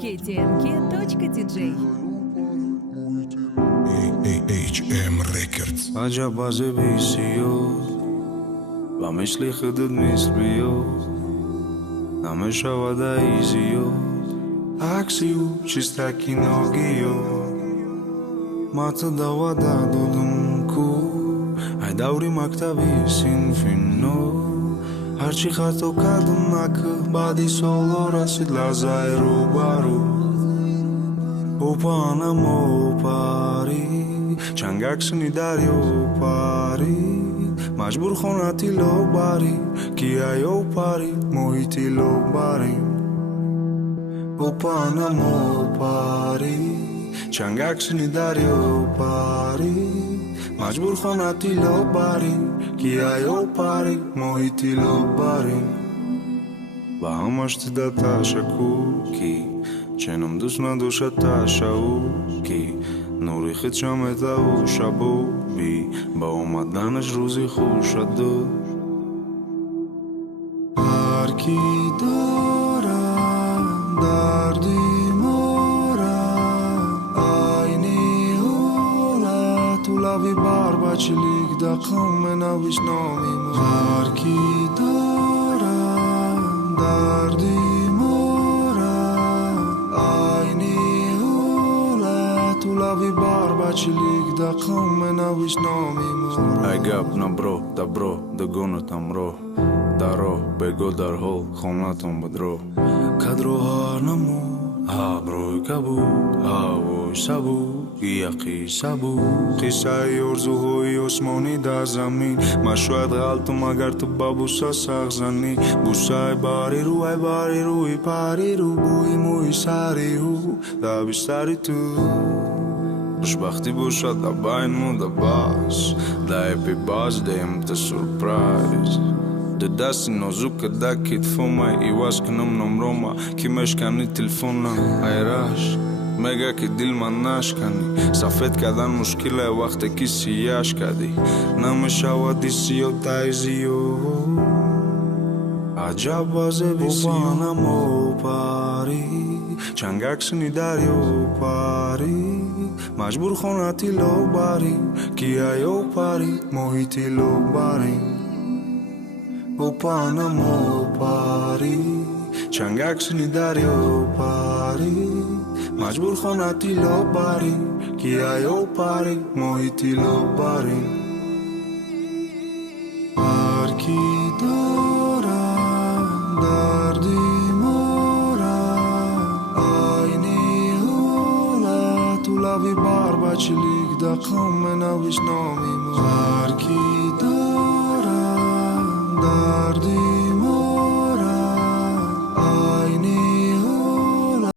KTNK.DJ HM Records Ajabaze visio Va misli khudud misbio Nameshava da izio Aksiu chistaki nogio Mata davada dodunku Ai dauri maktavi sinfino Harchi khato kadunak Badi solora sidlazai rubaru Opana mo pari Changaksuni dario pari Majbur khonati lo bari Ki ayo pari Mohiti lo bari Opana mo pari Changaksuni dario pari Majbur khonati lo bari Ki ayo pari Mohiti lo bari Bahamash da tasha kuki Chenom dusna dusha tasha uki Nuri khit shameta u shabubi Ba omadanash ruzi khushado Har ki dora dardi mora Ayni hola Tu lavi barbachilik da khamena vishnomi Har ki dora dardi Lavi barbachilik da khamena vishnomi mora I gap na bro, da bro, da gonat amro Daro, bego dar hol, khonatom badro Kadro har namo, ha broi kabud, ha voy sabu Iaqi sabu Qisai orzu hoi osmoni da zamin Ma shoyad ghaltum agar tu babusa saghzani Busai bari ru, pari ru Bui mui sari hu, da bistari tu خوشبختی باشد دا باین مونده باز دا اپی باز دیم تا سورپرایز دا دستی نازوک دا کتفو مای ایواز کنم نمروما کی مشکنی تلفونم ایراش مگه که دل من نشکنی سفید کردن مشکله وقتی که سیاش کردی نمیشود سیو تایزیو عجب بازه بیسیو بانم و پاری چنگکسنی دریو پاری مجبور خونتی لو باری کیایو پاری محیطی لو باری و پانم و پاری چنگکسنی دریو پاری مجبور خونتی لو باری کیایو پاری محیطی لو باری هرکی دارم دردی Lavi barbachilik da khamena vishnomi Har ki